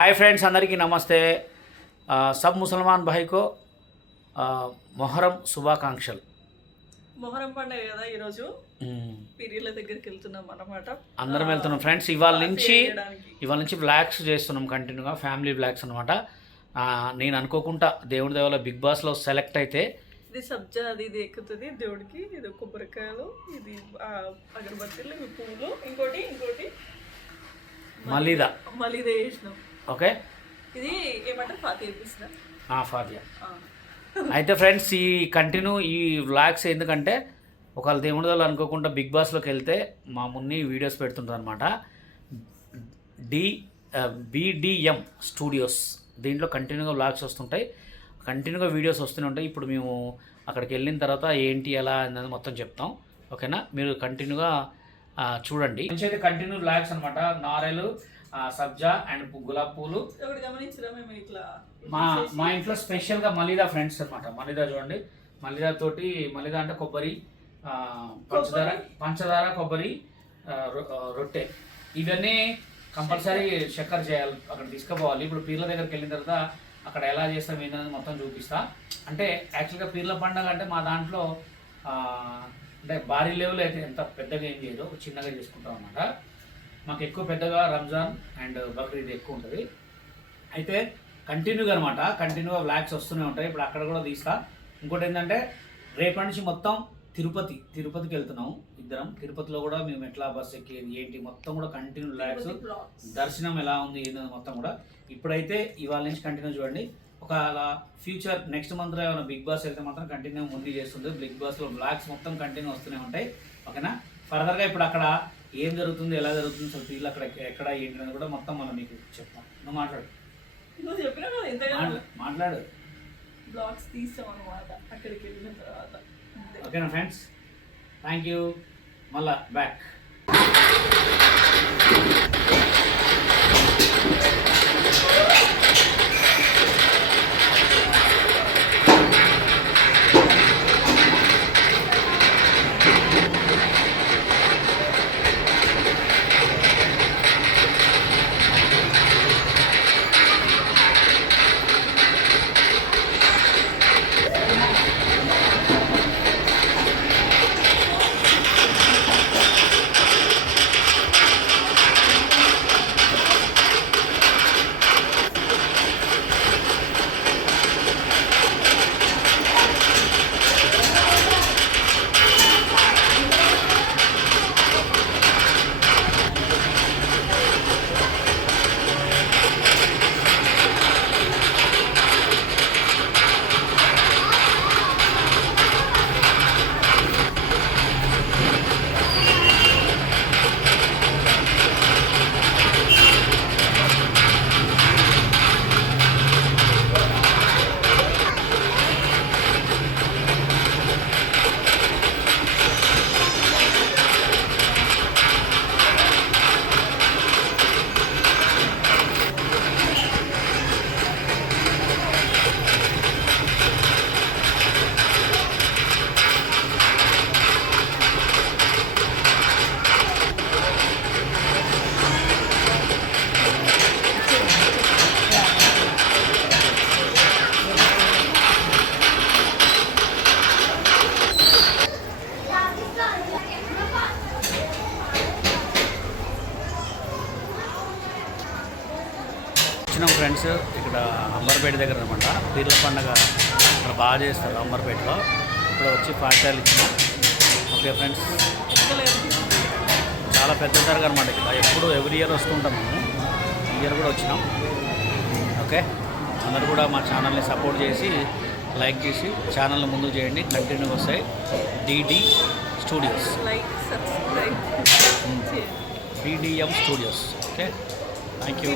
hi friends अंदर की नमस्ते सब मुसलमान भाई को మొహరం శుభాకాంక్షలు మొహరం పండుగ కదా ఈ రోజు పీరియల దగ్గరికి వెళ్తున్నాం అన్నమాట అందరం వెళ్తున్నాం ఫ్రెండ్స్ ఇవాళ నుంచి వ్లాగ్స్ చేస్తున్నాం కంటిన్యూగా ఫ్యామిలీ వ్లాగ్స్ అన్నమాట నేను అనుకోకుండా దేవుడి దేవాల బిగ్ బాస్లో సెలెక్ట్ అయితే ఇది సబ్జా అది ఇది ఎక్కుతుంది దేవుడికి ఇది కొబ్బరికాయలు ఇది అగరబత్తీలు ఇవి పువ్వులు ఇంకోటి మలీదా చేసినాం ఓకే ఇది ఏమంటారు ఫాతియా ఇప్పిస్తున్నా ఫాతియా అయితే ఫ్రెండ్స్ ఈ కంటిన్యూ ఈ వ్లాగ్స్ ఎందుకంటే ఒకవేళ దేవుడి వాళ్ళు అనుకోకుండా బిగ్ బాస్లోకి వెళ్తే మా మున్ని వీడియోస్ పెడుతుంటారు అనమాట BDM స్టూడియోస్ దీంట్లో కంటిన్యూగా వ్లాగ్స్ వస్తుంటాయి కంటిన్యూగా వీడియోస్ వస్తూనే ఉంటాయి ఇప్పుడు మేము అక్కడికి వెళ్ళిన తర్వాత ఏంటి ఎలా అనేది మొత్తం చెప్తాం ఓకేనా మీరు కంటిన్యూగా చూడండి అయితే కంటిన్యూ వ్లాగ్స్ అనమాట నారెలు సబ్జా అండ్ గులాబ్ పూలు మా ఇంట్లో స్పెషల్గా మలీదా ఫ్రెండ్స్ అనమాట మలీదా చూడండి మలీదా అంటే కొబ్బరి పంచదార కొబ్బరి రొట్టె ఇవన్నీ కంపల్సరీ చక్కెర చేయాలి అక్కడ తీసుకుపోవాలి ఇప్పుడు పీర్ల దగ్గరికి వెళ్ళిన తర్వాత అక్కడ ఎలా చేస్తాం ఏంటనేది మొత్తం చూపిస్తా అంటే యాక్చువల్గా పీర్ల పండుగ అంటే మా దాంట్లో అంటే భారీ లెవెల్ అయితే ఎంత పెద్దగా ఏం చేయదు చిన్నగా చేసుకుంటాం అన్నమాట మాకు ఎక్కువ పెద్దగా రంజాన్ అండ్ బక్రీద్ ఎక్కువ ఉంటుంది అయితే కంటిన్యూగా వ్లాగ్స్ వస్తూనే ఉంటాయి ఇప్పుడు అక్కడ కూడా తీస్తా ఇంకోటి ఏంటంటే రేపటి నుంచి మొత్తం తిరుపతికి వెళ్తున్నాం ఇద్దరం తిరుపతిలో కూడా మేము ఎట్లా బస్ ఎక్కేది ఏంటి మొత్తం కూడా కంటిన్యూ వ్లాగ్స్ దర్శనం ఎలా ఉంది ఏంటది మొత్తం కూడా ఇప్పుడైతే ఇవాళ నుంచి కంటిన్యూ చూడండి ఒకవేళ ఫ్యూచర్ నెక్స్ట్ మంత్లో ఏమైనా బిగ్ బాస్ వెళ్తే మాత్రం కంటిన్యూ ముందు చేస్తుంది బిగ్ బాస్లో వ్లాగ్స్ మొత్తం కంటిన్యూ వస్తూనే ఉంటాయి ఓకేనా ఫర్దర్గా ఇప్పుడు అక్కడ ఏం జరుగుతుంది ఎలా జరుగుతుంది అసలు వీళ్ళు అక్కడ ఎక్కడ ఏంటి అనేది కూడా మొత్తం మనం మీకు చెప్తాం నువ్వు మాట్లాడు బ్లాగ్స్ తీస్తాం అన్నమాట అక్కడికి వెళ్ళిన తర్వాత ఓకేనా ఫ్రెండ్స్ థ్యాంక్ యూ మళ్ళా బ్యాక్ వచ్చినాం ఫ్రెండ్స్ ఇక్కడ అంబర్పేట దగ్గర అనమాట పీర్ల పండుగ ఇక్కడ బాగా చేస్తారు అంబర్పేటలో ఇప్పుడు వచ్చి పాఠశాల ఇచ్చినాం ఓకే ఫ్రెండ్స్ చాలా పెద్ద తరగతి అనమాట ఇక్కడ ఎప్పుడు ఎవ్రీ ఇయర్ వస్తుంటాం మేము ఈ ఇయర్ కూడా వచ్చినాం ఓకే అందరు కూడా మా ఛానల్ని సపోర్ట్ చేసి లైక్ చేసి ఛానల్ని ముందుకు చేయండి కంటిన్యూగా వస్తాయి DD studios BDM studios okay thank you